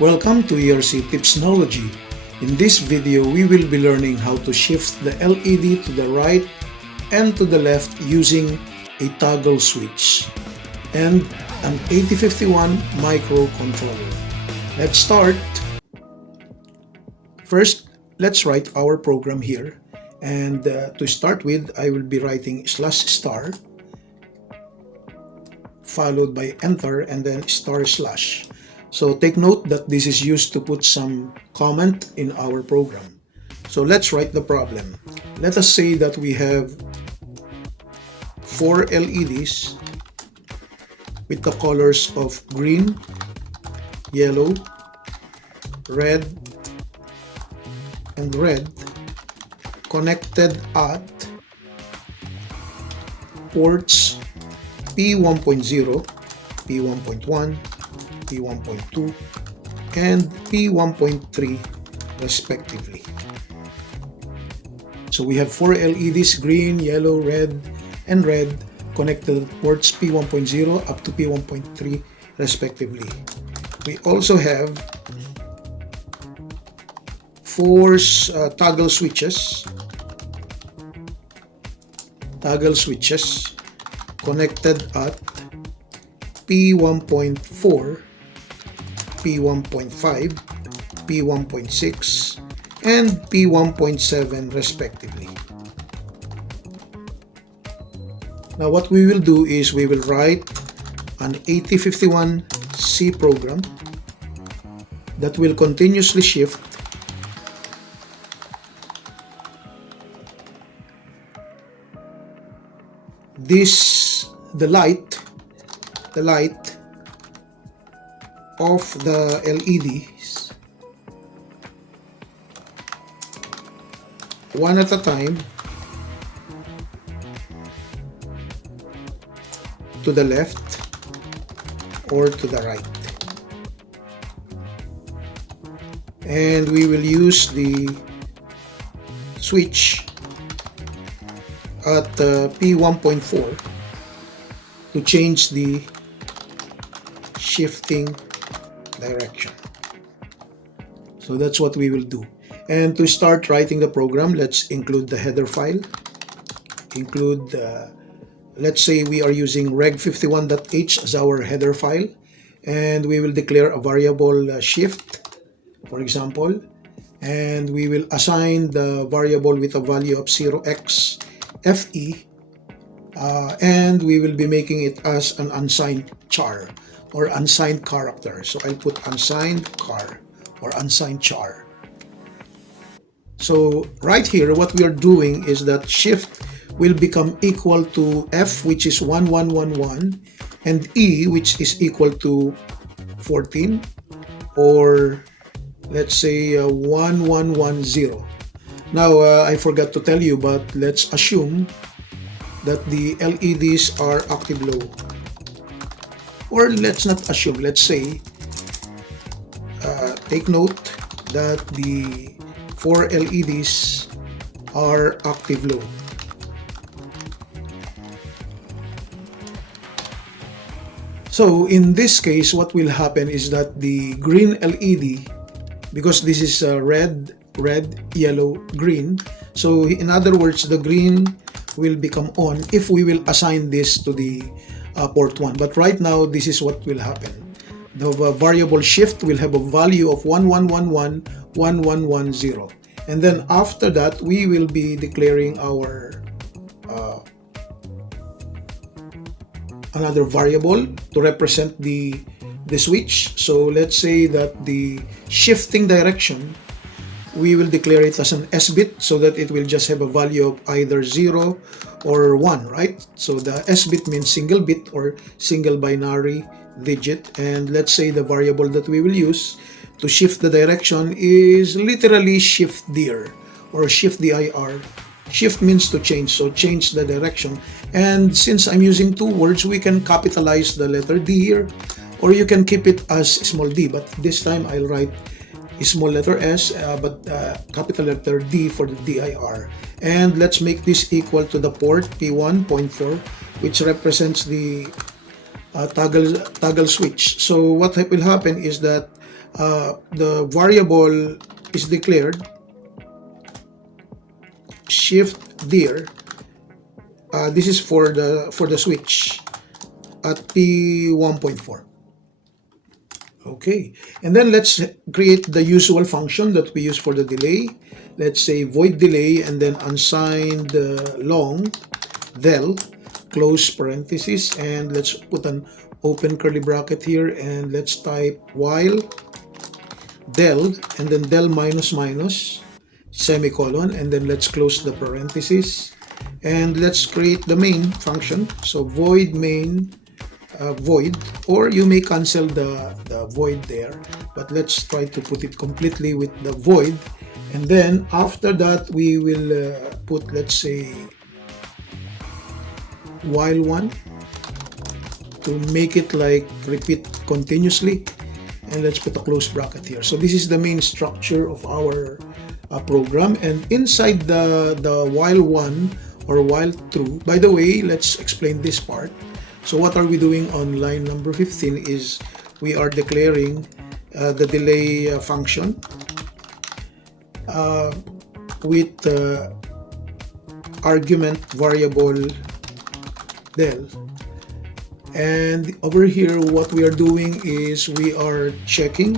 Welcome to ERC Tipsnology. In this video, we will be learning how to shift the LED to the right and to the left using a toggle switch and an 8051 microcontroller. Let's start. First, let's write our program here. And to start with, I will be writing /* followed by enter and then */. So take note that this is used to put some comment in our program. So let's write the problem. Let us say that we have 4 LEDs with the colors of green, yellow, red, and red connected at ports P1.0, P1.1, P1.2, and P1.3 respectively. So we have 4 LEDs, green, yellow, red, and red connected at ports P1.0 up to P1.3 respectively. We also have 4 toggle switches connected at P1.4, P1.5, P1.6, and P1.7 respectively. Now what we will do is we will write an 8051C program that will continuously shift the light of the LEDs one at a time to the left or to the right, and we will use the switch at P1.4 to change the shifting direction. So that's what we will do. And to start writing the program, let's include the header file. Let's say we are using reg51.h as our header file, and we will declare a variable shift, for example, and we will assign the variable with a value of 0xFE, and we will be making it as an unsigned char or unsigned character. So I'll put unsigned char or unsigned char. So right here, what we are doing is that shift will become equal to F, which is 1111, and E, which is equal to 14, or let's say 1110. Now I forgot to tell you, but let's assume that the LEDs are active low. Or let's not assume, let's say, take note that the 4 LEDs are active low. So in this case, what will happen is that the green LED, because this is red, yellow, green, so in other words, the green will become on if we will assign this to the port 1. But right now, this is what will happen. The variable shift will have a value of 1111, 1110. And then after that, we will be declaring our another variable to represent the switch. So let's say that the shifting direction, we will declare it as an S bit so that it will just have a value of either 0 or 1, right? So the S bit means single bit or single binary digit, and let's say the variable that we will use to shift the direction is literally shift dir or shift dir. Shift means to change, so change the direction. And since I'm using 2 words, we can capitalize the letter D here, or you can keep it as small d, but this time I'll write small letter S, but capital letter D for the dir. And let's make this equal to the port P1.4, which represents the toggle switch. So what will happen is that the variable is declared shift dir. This is for the switch at P1.4. Okay, and then let's create the usual function that we use for the delay. Let's say void delay and then unsigned long del, close parenthesis, and let's put an open curly bracket here, and let's type while del and then del minus minus semicolon, and then let's close the parenthesis, and let's create the main function. So void main void, or you may cancel the void there, but let's try to put it completely with the void. And then after that we will put, let's say, while one to make it like repeat continuously, and let's put a close bracket here. So this is the main structure of our program, and inside the while one or while true, by the way, let's explain this part. So what are we doing on line number 15 is we are declaring the delay function with argument variable del. And over here what we are doing is we are checking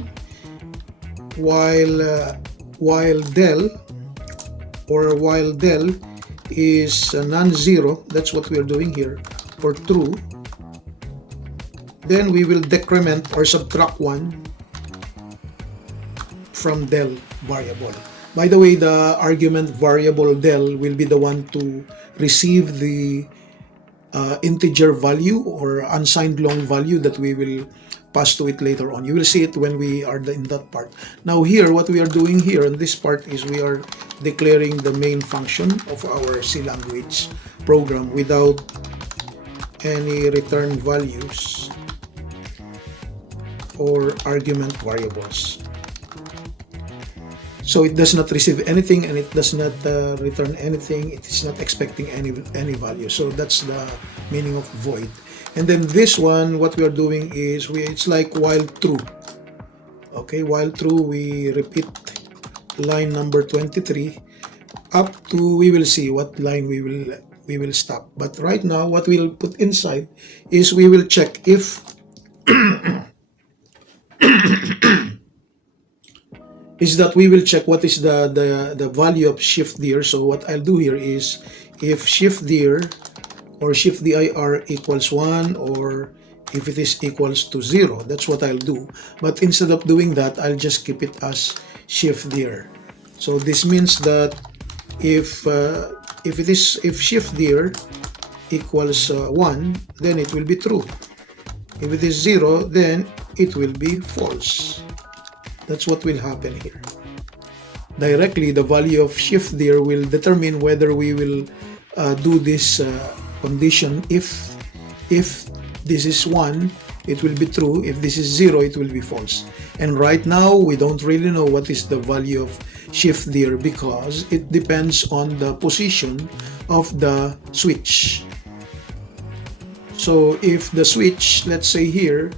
while del or while del is non-zero. That's what we are doing here, or true. Then we will decrement or subtract 1 from del variable. By the way, the argument variable del will be the one to receive the integer value or unsigned long value that we will pass to it later on. You will see it when we are in that part. Now here, what we are doing here in this part is we are declaring the main function of our C language program without any return values or argument variables. So it does not receive anything and it does not return anything. It is not expecting any value. So that's the meaning of void. And then this one, what we are doing is it's like while true. Okay, while true, we repeat line number 23 up to, we will see what line we will stop. But right now, what we'll put inside is we will check if is that we will check what is the value of shift dir. So what I'll do here is if shift dir or shift dir equals 1, or if it is equals to 0, that's what I'll do. But instead of doing that, I'll just keep it as shift dir. So this means that if shift dir equals 1, then it will be true. If it is 0, then it will be false. That's what will happen here. Directly, the value of shift dir will determine whether we will do this condition. If this is 1, it will be true. If this is 0, it will be false. And right now, we don't really know what is the value of shift dir because it depends on the position of the switch. So if the switch, let's say here,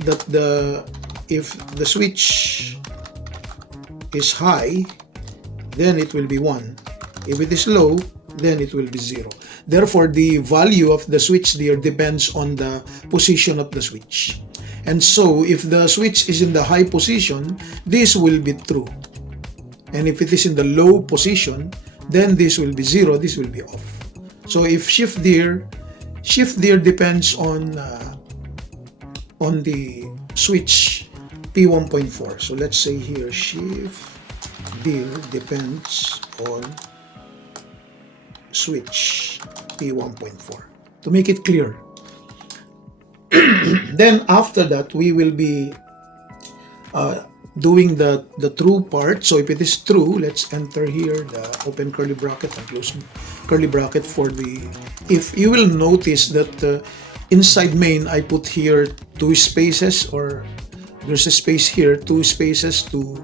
that if the switch is high, then it will be 1. If it is low, then it will be 0. Therefore, the value of the switch dir depends on the position of the switch. And so, if the switch is in the high position, this will be true. And if it is in the low position, then this will be 0, this will be off. So if shift dir depends on the switch P1.4. So let's say here shift dir depends on switch P1.4 to make it clear. Then after that, we will be doing the true part. So if it is true, let's enter here the open curly bracket and close curly bracket for the if. You will notice that inside main I put here 2 spaces, or there's a space here, 2 spaces to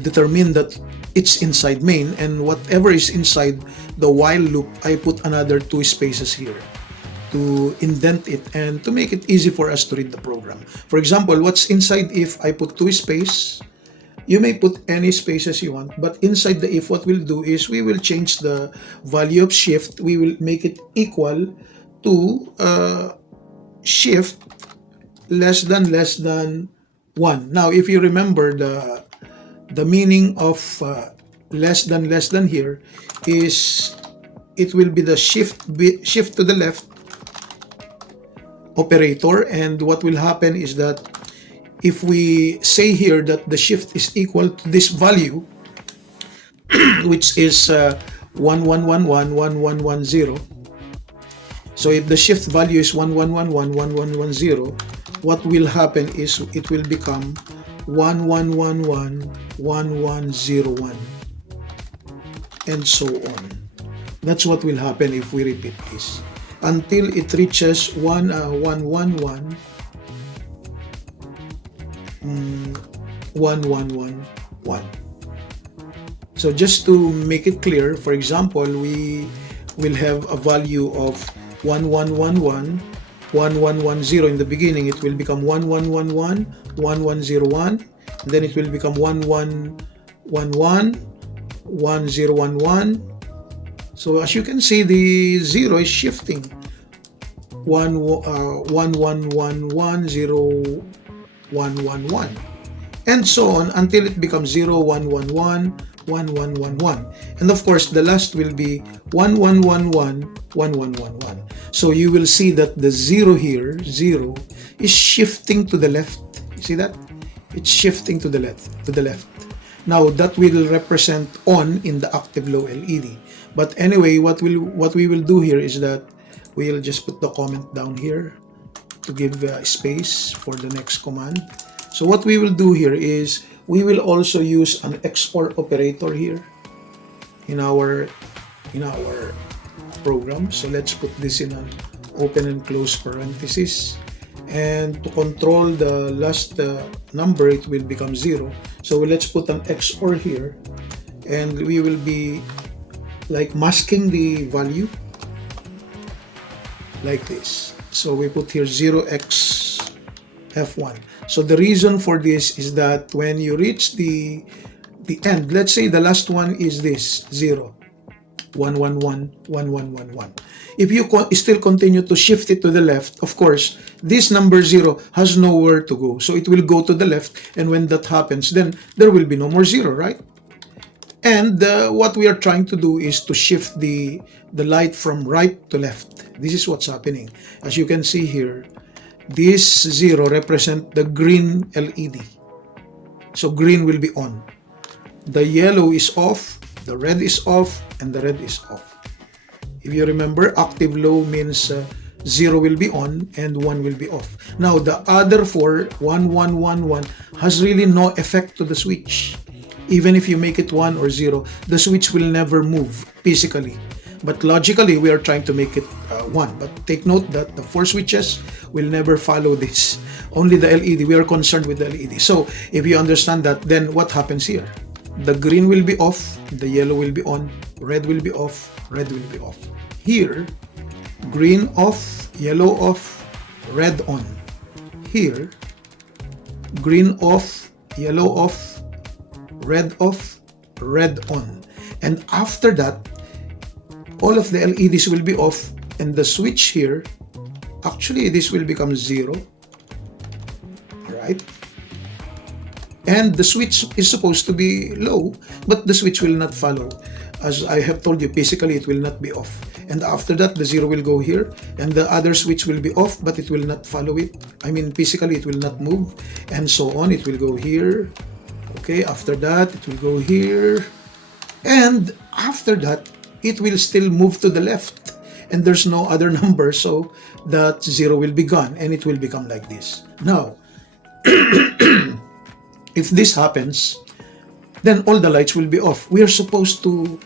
determine that it's inside main, and whatever is inside the while loop I put another 2 spaces here. to indent it and to make it easy for us to read the program. For example, what's inside if I put 2 space, you may put any spaces you want, but inside the if, what we'll do is we will change the value of shift. We will make it equal to shift less than 1. Now, if you remember, the meaning of less than here is it will be the shift to the left operator, and what will happen is that if we say here that the shift is equal to this value, which is 11111110, so if the shift value is 11111110, what will happen is it will become 11111101, and so on. That's what will happen if we repeat this until it reaches 111111. So just to make it clear, for example, we will have a value of 1111 1110 in the beginning. It will become 1111 1101, then it will become 1111 1011. So as you can see, the 0 is shifting 11111011, and so on until it becomes 0111 1111, and of course the last will be 1111 1111. So you will see that the 0 here, 0, is shifting to the left. You see that? It's shifting to the left. Now that will represent on in the active low LED. But anyway, what we will do here is that we'll just put the comment down here to give space for the next command. So what we will do here is we will also use an XOR operator here in our program. So let's put this in an open and close parenthesis, and to control the last number, it will become 0. So let's put an XOR here, and we will be like masking the value like this. So we put here 0xF1. So the reason for this is that when you reach the end, let's say the last one is this 0 111 1111. If you still continue to shift it to the left, of course, this number 0 has nowhere to go. So it will go to the left, and when that happens, then there will be no more 0, right? And what we are trying to do is to shift the light from right to left. This is what's happening. As you can see here, this 0 represents the green LED. So green will be on. The yellow is off, the red is off, and the red is off. If you remember, active low means 0 will be on and 1 will be off. Now the other 4, 1, 1, 1, 1, has really no effect to the switch. Even if you make it 1 or 0, the switch will never move physically. But logically, we are trying to make it 1. But take note that the 4 switches will never follow this. Only the LED. We are concerned with the LED. So if you understand that, then what happens here? The green will be off, the yellow will be on, red will be off, red will be off. Here, green off, yellow off, red on. Here, green off, yellow off, red off, red on. And after that, all of the LEDs will be off, and the switch here, actually this will become 0. Alright? And the switch is supposed to be low, but the switch will not follow. As I have told you, basically it will not be off. And after that, the 0 will go here, and the other switch will be off, but it will not follow it. I mean, physically it will not move, and so on. It will go here. Okay, after that, it will go here. And after that, it will still move to the left. And there's no other number, so that 0 will be gone, and it will become like this. Now, if this happens, then all the lights will be off. We are supposed to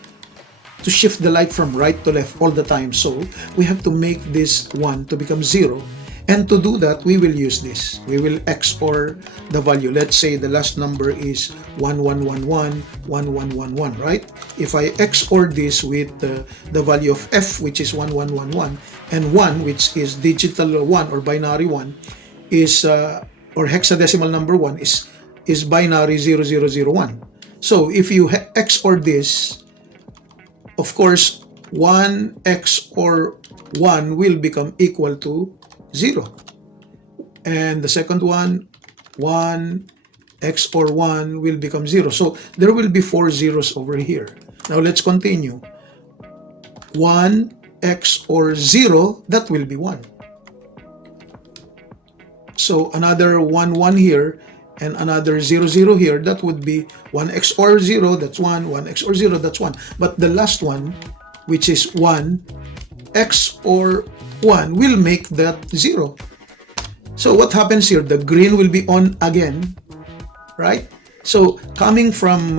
shift the light from right to left all the time. So we have to make this 1 to become 0. And to do that, we will use this. We will XOR the value. Let's say the last number is 1111, 1111, right? If I XOR this with the value of F, which is 1111, and 1, which is digital 1 or binary 1, is or hexadecimal number 1 is binary 0001. So if you XOR this, of course 1 XOR 1 will become equal to 0, and the second one, 1 XOR 1 will become 0. So there will be 4 zeros over here. Now let's continue. 1 XOR 0, that will be 1. So another 1 1 here and another 0 0 here, that would be 1 XOR 0, that's 1, 1 XOR 0, that's 1. But the last one, which is 1 XOR 1, will make that 0. So what happens here? The green will be on again, right? So coming from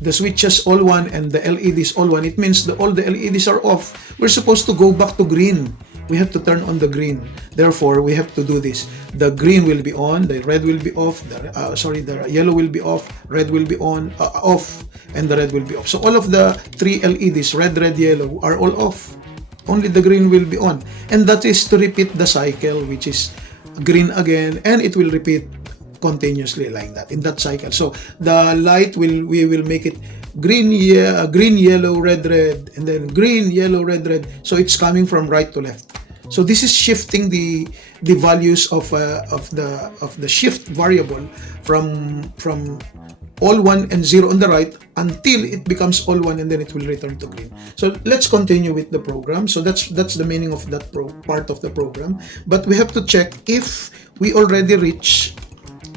the switches all 1 and the LEDs all 1, it means all the LEDs are off. We're supposed to go back to green. We have to turn on the green. Therefore, we have to do this. The green will be on, the red will be off, the yellow will be off, red will be on, off, and the red will be off. So all of the 3 LEDs, red, yellow, are all off. Only the green will be on. And that is to repeat the cycle, which is green again, and it will repeat continuously like that in that cycle. So the light we will make it green, yellow, red, and then green, yellow, red. So it's coming from right to left. So this is shifting the values of the shift variable from all 1 and 0 on the right until it becomes all 1, and then it will return to green. So let's continue with the program. So that's the meaning of that part of the program. But we have to check if we already reached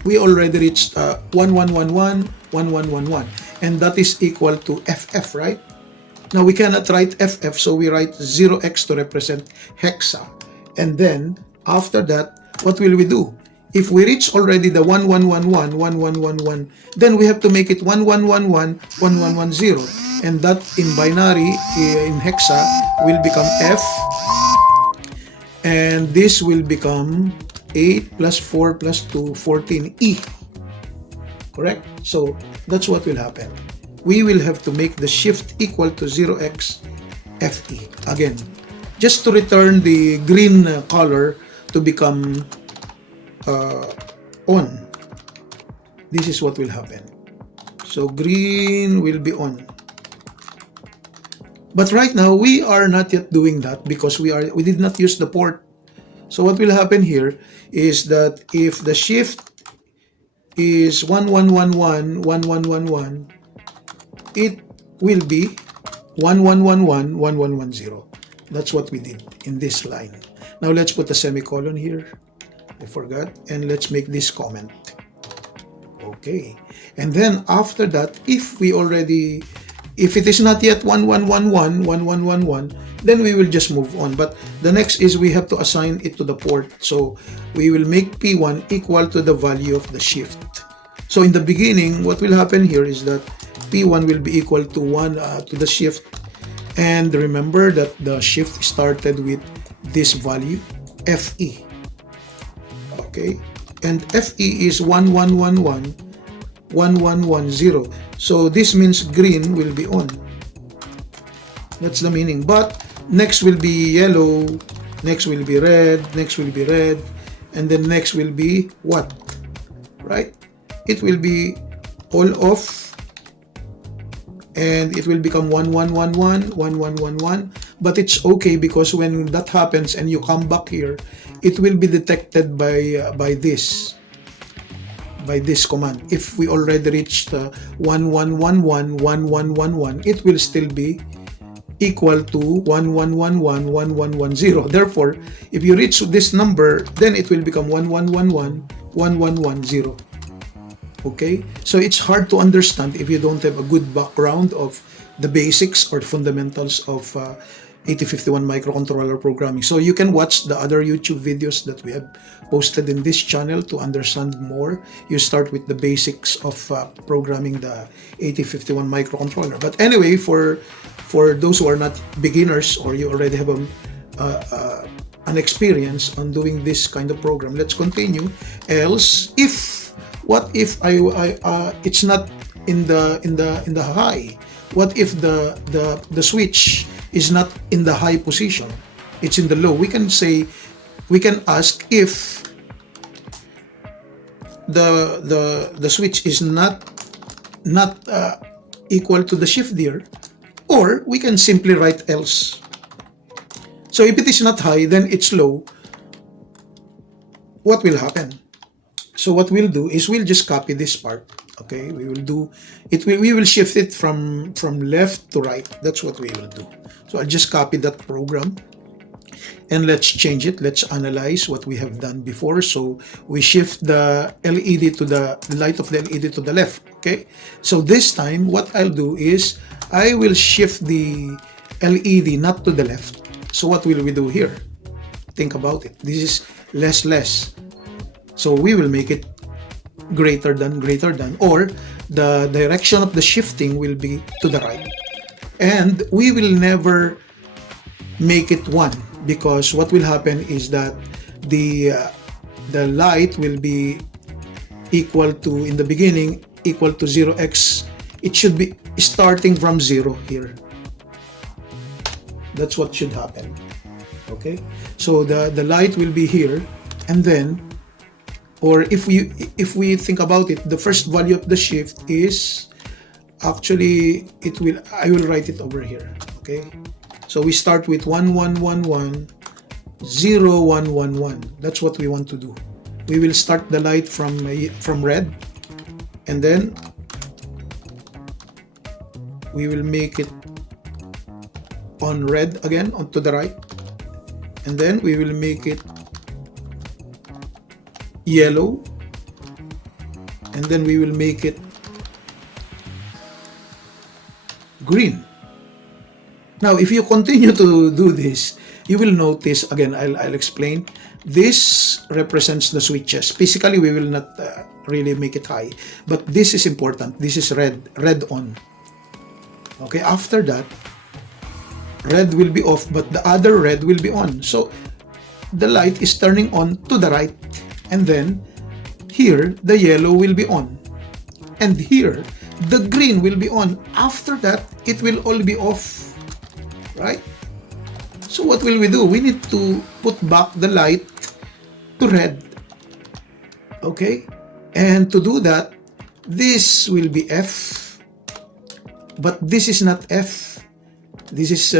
1111, 1111, and that is equal to FF, right? Now we cannot write FF, so we write 0x to represent hexa. And then after that, what will we do? If we reach already the 1111, 1111, then we have to make it 1111, 1110, and that in binary, in hexa, will become F, and this will become 8 plus 4 plus 2, 14E. Correct? So that's what will happen. We will have to make the shift equal to 0x FE. Again, just to return the green color to become on. This is what will happen. So green will be on. But right now, we are not yet doing that because we did not use the port. So what will happen here is that if the shift is 1111, 1111, it will be 1111, 1110. That's what we did in this line. Now let's put a semicolon here. I forgot. And let's make this comment. Okay. And then after that, if it is not yet 1111, 1111, then we will just move on. But the next is we have to assign it to the port. So we will make P1 equal to the value of the shift. So in the beginning, what will happen here is that P1 will be equal to 1 to the shift. And remember that the shift started with this value, FE. Okay. And FE is 1111, 1110. So this means green will be on. That's the meaning. But next will be yellow, next will be red, next will be red, and then next will be what? Right? It will be all off, and it will become 1111, 1111. But it's okay because when that happens and you come back here, it will be detected by this command. If we already reached 1111, 1111, it will still be equal to 1111, 1110. Therefore, if you reach this number, then it will become 1111, 1110. Okay? So it's hard to understand if you don't have a good background of the basics or fundamentals of 8051 microcontroller programming. So you can watch the other YouTube videos that we have posted in this channel to understand more. You start with the basics of programming the 8051 microcontroller. But anyway, for those who are not beginners or you already have an experience on doing this kind of program, let's continue. Else, what if it's not in the high? What if the switch is not in the high position? it's in the low, we can ask if the switch is not equal to the shift there, or we can simply write else. So if it is not high, then it's low. What will happen? So what we'll do is we'll just copy this part. Okay, we will shift it from left to right. That's what we will do. So I'll just copy that program, and let's change it. Let's analyze what we have done before. So we shift the LED to the light of the LED to the left. Okay, so this time what I'll do is I will shift the LED not to the left. So what will we do here? Think about it. This is less. So we will make it greater than, or the direction of the shifting will be to the right. And we will never make it 1, because what will happen is that the light will be equal to, in the beginning, equal to 0x. It should be starting from 0 here. That's what should happen. Okay, so the light will be here, and then, or if we think about it, the first value of the shift is actually, I will write it over here. Okay, so we start with 1 1 1 1 0 1 1 1. That's what we want to do. We will start the light from red, and then we will make it on red again, onto the right, and then we will make it yellow, and then we will make it green. Now if you continue to do this, you will notice, again, I'll explain, this represents the switches. Physically we will not really make it high, but this is important. This is red on. Okay, after that red will be off, but the other red will be on. So the light is turning on to the right, and then here the yellow will be on, and here the green will be on. After that it will all be off, right? So what will we do? We need to put back the light to red. Okay, and to do that, this will be F, but this is not F. This is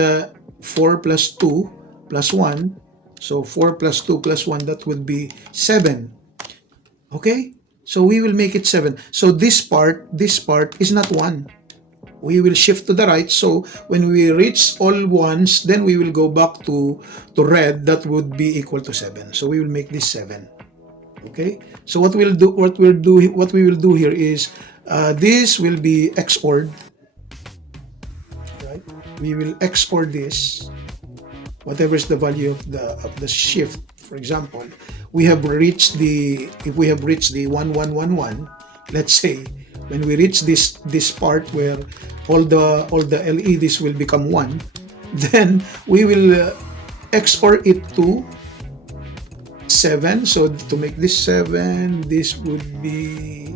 4 plus 2 plus 1. So 4 plus 2 plus 1, that would be 7. Okay? So we will make it 7. So this part is not 1. We will shift to the right. So when we reach all 1s, then we will go back to red. That would be equal to 7. So we will make this 7. Okay? So what we will do here is this will be XORed. Right? We will XOR this, whatever is the value of the shift. For example, if we have reached the 1111, let's say, when we reach this part where all the LEDs will become 1, then we will XOR it to 7. So to make this 7, this would be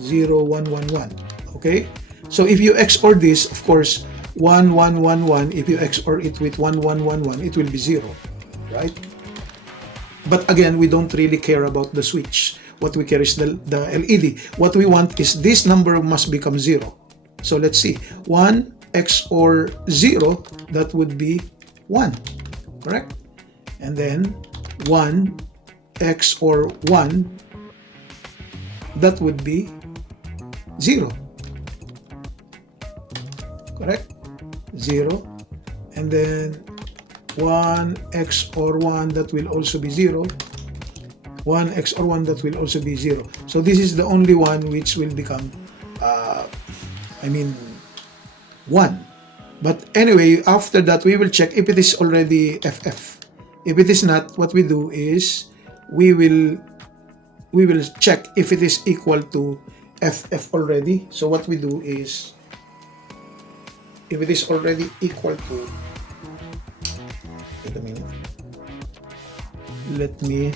0 1 1 1. Okay, so if you XOR this, of course, 1 1 1 1, if you XOR it with 1 1 1 1, it will be 0, right? But again, we don't really care about the switch. What we care is the LED. What we want is this number must become 0. So let's see, 1 XOR 0, that would be 1, correct? And then 1 XOR 1, that would be 0, correct? 0. And then 1 XOR 1, that will also be 0. 1 XOR 1, that will also be 0. So this is the only one which will become 1. But anyway, after that we will check if it is already FF. If it is not, what we do is we will check if it is equal to FF already. So what we do is, if it is already equal to, wait a minute, let me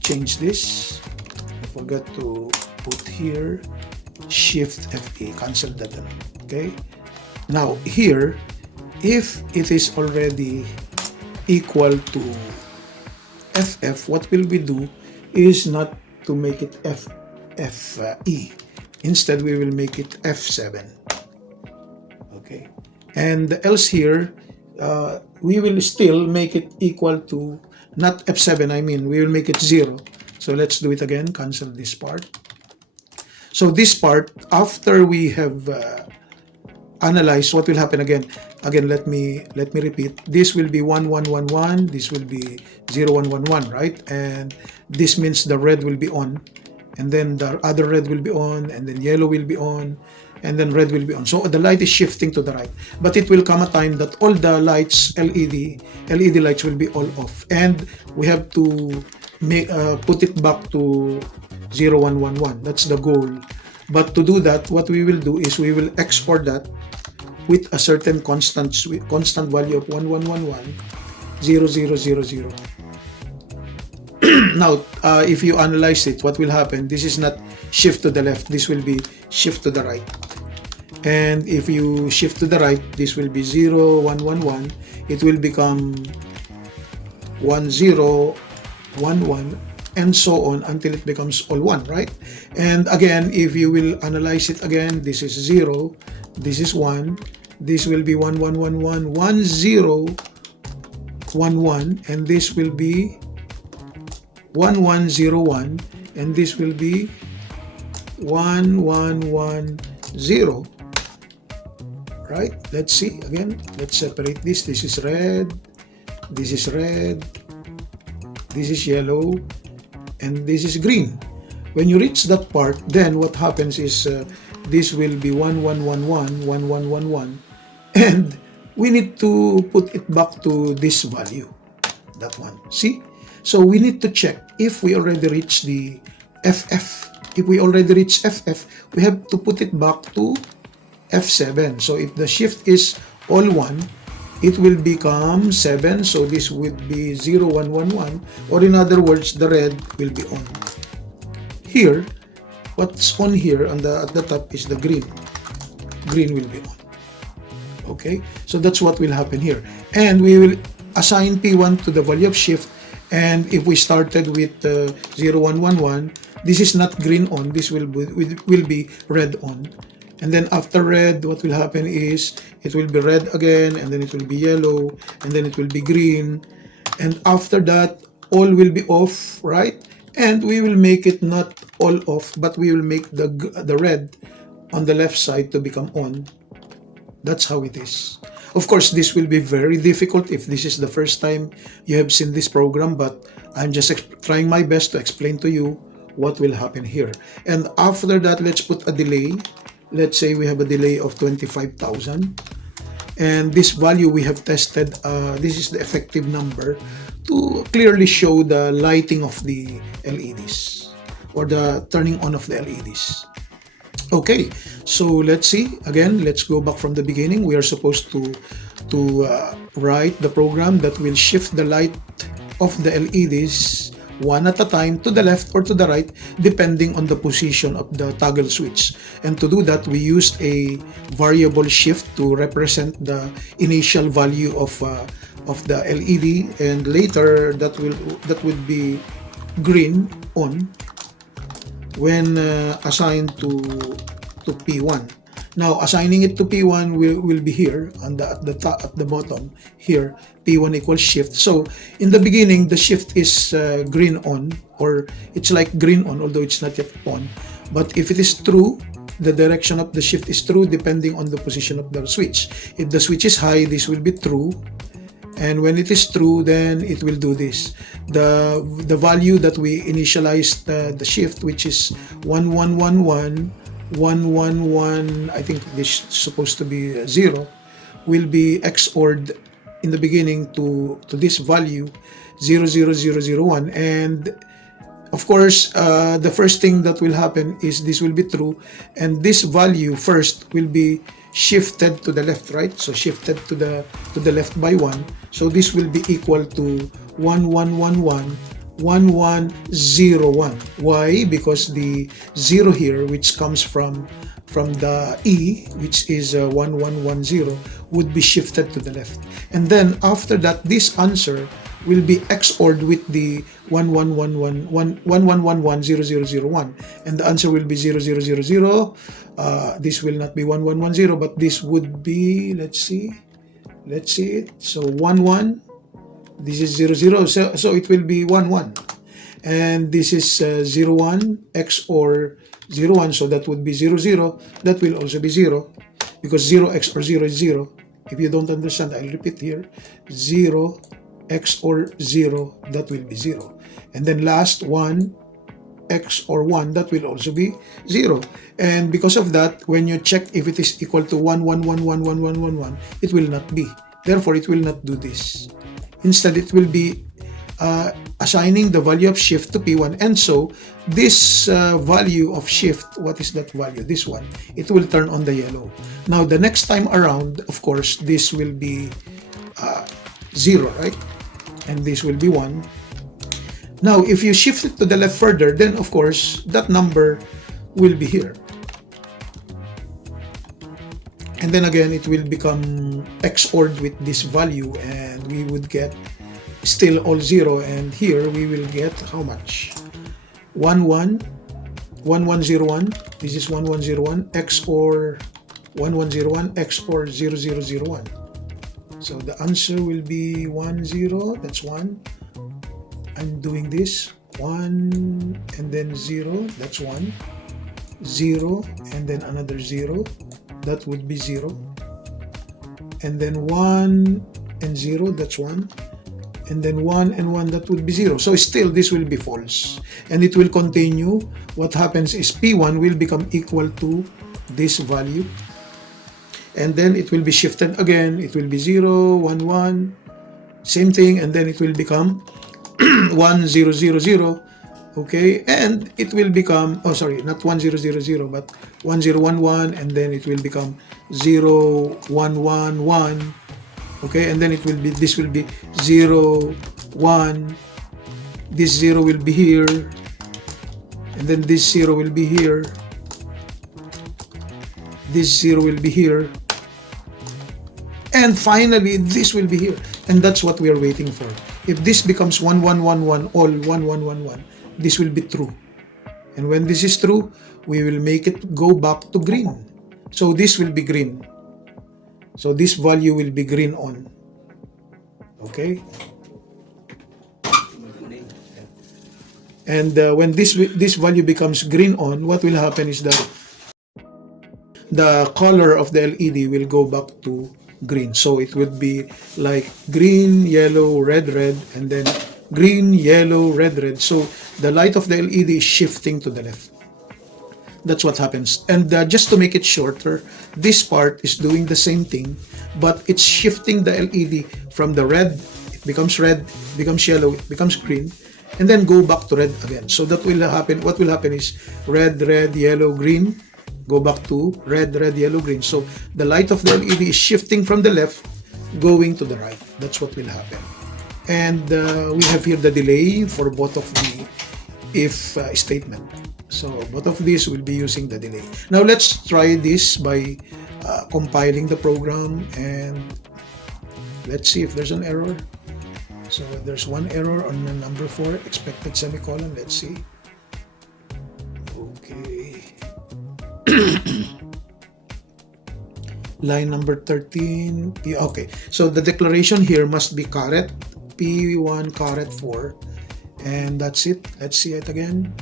change this. I forgot to put here Shift FA, cancel that. Okay, now here, if it is already equal to FF, what will we do is not to make it FE. Instead, we will make it F7. Okay. And else here, we will still make it equal to, not F7, I mean, we will make it 0. So let's do it again, cancel this part. So this part, after we have analyzed, what will happen again? Again, let me repeat. This will be 1 1 1 1. This will be 0 1 1 1, right? And this means the red will be on, and then the other red will be on, and then yellow will be on, and then red will be on. So the light is shifting to the right, but it will come a time that all the lights, LED lights, will be all off, and we have to put it back to 0 1 1 1. That's the goal. But to do that, what we will do is we will export that with a certain constant value of 1 1 1 1 0 0 0 0. Now, if you analyze it, what will happen? This is not shift to the left. This will be shift to the right. And if you shift to the right, this will be 0 1 1 1. It will become 1 0 1 1, and so on until it becomes all 1, right? And again, if you will analyze it again, this is 0, this is 1, this will be 1 1 1 1 1 0 1 1, and this will be 1 1 0 1, and this will be 1 1 1 0. Right? Let's see again. Let's separate this. This is red, this is red, this is yellow, and this is green. When you reach that part, then what happens is this will be 1 1 1 1 1 1 1 1, and we need to put it back to this value, that one. See? So we need to check if we already reach the FF. If we already reach FF, we have to put it back to F7. So if the shift is all 1, it will become 7. So this would be 0 1 1 1, or in other words, the red will be on. Here, what's on here at the top is the green. Green will be on. Okay, so that's what will happen here. And we will assign P1 to the value of shift. And if we started with 0 1 1 1, this is not green on, this will be red on. And then after red, what will happen is it will be red again, and then it will be yellow, and then it will be green. And after that, all will be off, right? And we will make it not all off, but we will make the red on the left side to become on. That's how it is. Of course, this will be very difficult if this is the first time you have seen this program, but I'm just trying my best to explain to you what will happen here. And after that, let's put a delay. Let's say we have a delay of 25,000. And this value we have tested, this is the effective number to clearly show the lighting of the LEDs or the turning on of the LEDs. Okay, so let's see. Again, let's go back from the beginning. We are supposed to write the program that will shift the light of the LEDs one at a time to the left or to the right, depending on the position of the toggle switch. And to do that, we used a variable shift to represent the initial value of the LED, and later that will be green on when assigned to P1. Now, assigning it to P1 will be here at the bottom here. P1 equals shift. So in the beginning, the shift is green on, or it's like green on, although it's not yet on. But if it is true, the direction of the shift is true depending on the position of the switch. If the switch is high, this will be true. And when it is true, then it will do this. The value that we initialized the shift, which is 1111, 111, I think this is supposed to be 0, will be XORed in the beginning to this value 00001. And of course, the first thing that will happen is this will be true, and this value first will be shifted to the left, right? So shifted to the left by 1. So this will be equal to 1111 1101. Why? Because the 0 here, which comes from the E, which is 1110, would be shifted to the left. And then after that, this answer will be XORed with the 11110001, and the answer will be 0000. This will not be 1110, but this would be, let's see it. So 11, this is 00, so it will be 11, and this is 01 XOR 01, so that would be 00. That will also be 0, because 0 XOR 0 is 0. If you don't understand, I'll repeat here. 0 XOR 0, that will be 0. And then last, 1 XOR 1, that will also be 0. And because of that, when you check if it is equal to 11111111, it will not be. Therefore, it will not do this. Instead, it will be assigning the value of shift to P1, and so this value of shift, what is that value? This one, it will turn on the yellow. Now the next time around, of course, this will be 0, right? And this will be 1. Now if you shift it to the left further, then of course that number will be here, and then again it will become XORed with this value, and we would get still all 0, and here we will get how much? 1101. This is 1101 XOR 1101 XOR 0001. So the answer will be 10. That's 1. I'm doing this 1 and then 0. That's 1. 0 and then another 0. That would be 0. And then 1 and 0. That's 1. And then 1 and 1, that would be 0. So still this will be false, and it will continue. What happens is P1 will become equal to this value, and then it will be shifted again. It will be 0 1 1, same thing, and then it will become 1 0 0 0. Okay, and it will become, oh sorry, not 1 0 0 0, but 1 0 1 1, and then it will become 0 1 1 1. Okay, and then it will be, this will be 0 1, this 0 will be here, and then this 0 will be here, this 0 will be here, and finally this will be here. And that's what we are waiting for. If this becomes 1 1 1 1, all 1 1 1 1, this will be true, and when this is true, we will make it go back to green. So this will be green. So this value will be green on. Okay? And when this value becomes green on, what will happen is that the color of the LED will go back to green. So it would be like green, yellow, red, red, and then green, yellow, red, red. So the light of the LED is shifting to the left. That's what happens. And just to make it shorter, this part is doing the same thing, but it's shifting the LED from the red, it becomes red, it becomes yellow, it becomes green, and then go back to red again. So that will happen. What will happen is red, red, yellow, green, go back to red, red, yellow, green. So the light of the LED is shifting from the left, going to the right. That's what will happen. And we have here the delay for both of the if statement. So both of these will be using the delay. Now let's try this by compiling the program, and let's see if there's an error. So there's one error on the number 4, expected semicolon. Let's see. Okay. Line number 13. Okay. So the declaration here must be caret P1 caret 4, and that's it. Let's see it again.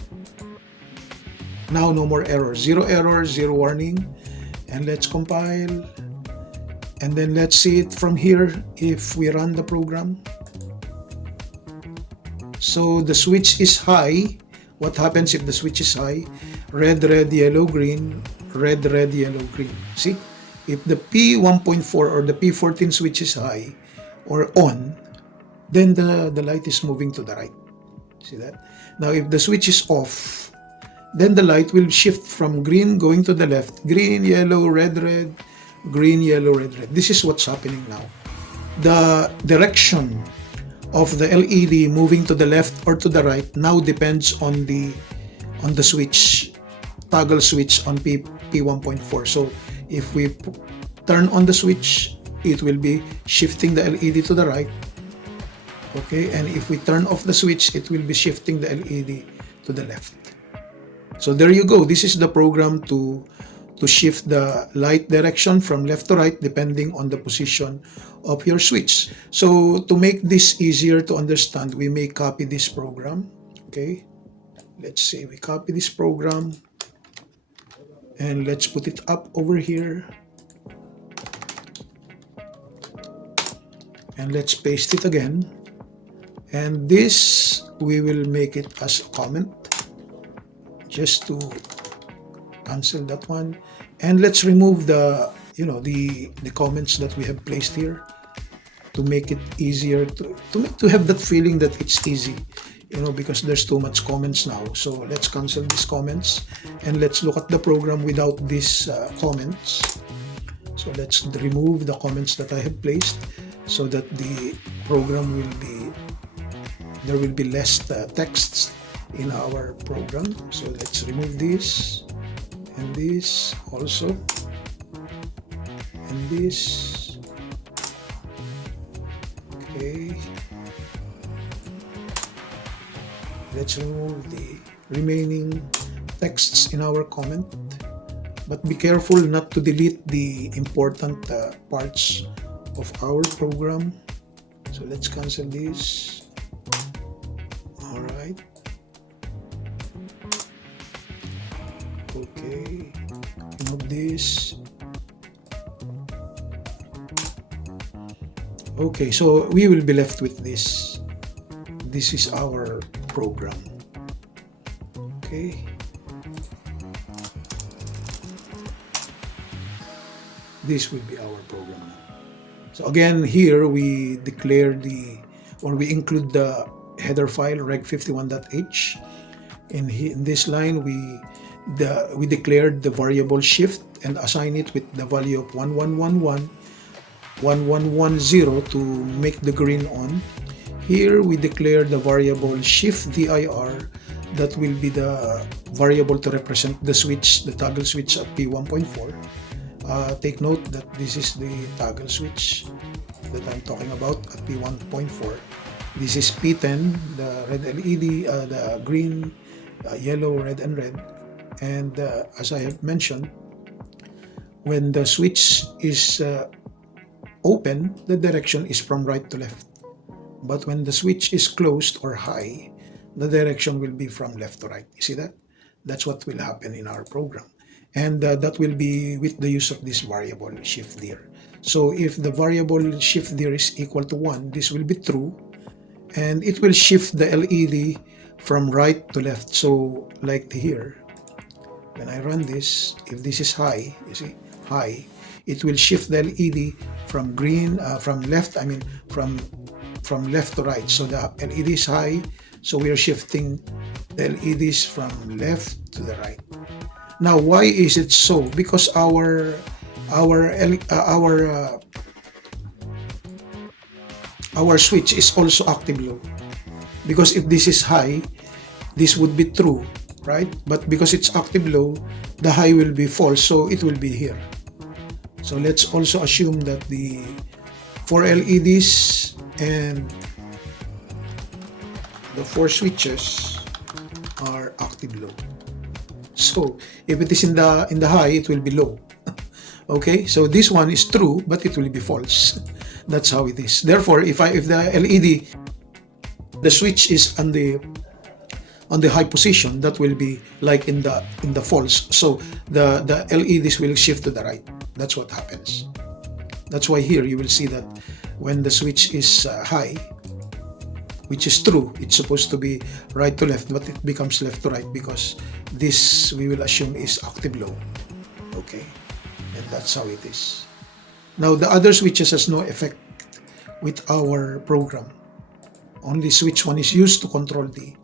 Now no more errors. Zero errors, zero warning. And let's compile. And then let's see it from here if we run the program. So the switch is high. What happens if the switch is high? Red, red, yellow, green. Red, red, yellow, green. See? If the P1.4 or the P14 switch is high or on, then the light is moving to the right. See that? Now if the switch is off, then the light will shift from green going to the left. Green, yellow, red, red, green, yellow, red, red. This is what's happening now. The direction of the LED moving to the left or to the right now depends on the switch, toggle switch on P1.4. So if we turn on the switch, it will be shifting the LED to the right. Okay, and if we turn off the switch, it will be shifting the LED to the left. So there you go. This is the program to shift the light direction from left to right depending on the position of your switch. So to make this easier to understand, we may copy this program. Okay, let's say we copy this program and let's put it up over here. And let's paste it again. And this, we will make it as a comment, just to cancel that one. And let's remove the comments that we have placed here to make it easier to have that feeling that it's easy, because there's too much comments now. So let's cancel these comments and let's look at the program without these comments. So let's remove the comments that I have placed so that the program there will be less texts in our program. So let's remove this and this also, and this. Okay, let's remove the remaining texts in our comment, but be careful not to delete the important parts of our program. So let's cancel this. All right. Okay, remove this. Okay, so we will be left with this. This is our program. Okay. This will be our program. So again, here we declare we include the header file reg51.h. In this line, we declared the variable shift and assign it with the value of 1111, 1110 to make the green on. Here we declare the variable shift dir that will be the variable to represent the switch, the toggle switch at P1.4. Take note that this is the toggle switch that I'm talking about at P1.4. This is P10, the red LED, the green, yellow, red, and red. And as I have mentioned, when the switch is open, the direction is from right to left. But when the switch is closed or high, the direction will be from left to right. You see that? That's what will happen in our program. And that will be with the use of this variable shift dir. So if the variable shift dir is equal to 1, this will be true. And it will shift the LED from right to left. So like here, when I run this, if this is high, you see, high, it will shift the LED from green, from left to right. So the LED is high, so we are shifting the LEDs from left to the right. Now, why is it so? Because our switch is also active low. Because if this is high, this would be true, right? But because it's active low, the high will be false, so it will be here. So let's also assume that the 4 LEDs and the 4 switches are active low. So if it is in the high, it will be low. Okay, so this one is true, but it will be false. That's how it is. Therefore, if the LED, the switch is on the high position, that will be like in the false. So the LEDs will shift to the right. That's what happens. That's why here you will see that when the switch is high, which is true, it's supposed to be right to left, but it becomes left to right because this we will assume is active low. Okay, and that's how it is. Now the other switches has no effect with our program. Only switch 1 is used to control the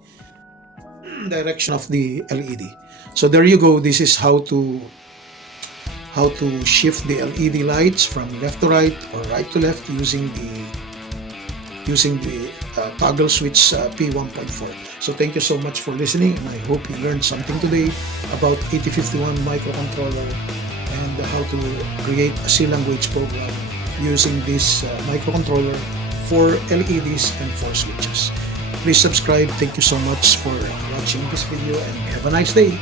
direction of the LED. So there you go. This is how to shift the LED lights from left to right or right to left using the toggle switch P1.4. So thank you so much for listening, and I hope you learned something today about 8051 microcontroller and how to create a C language program using this microcontroller for LEDs and for switches. Please subscribe. Thank you so much for watching this video, and have a nice day.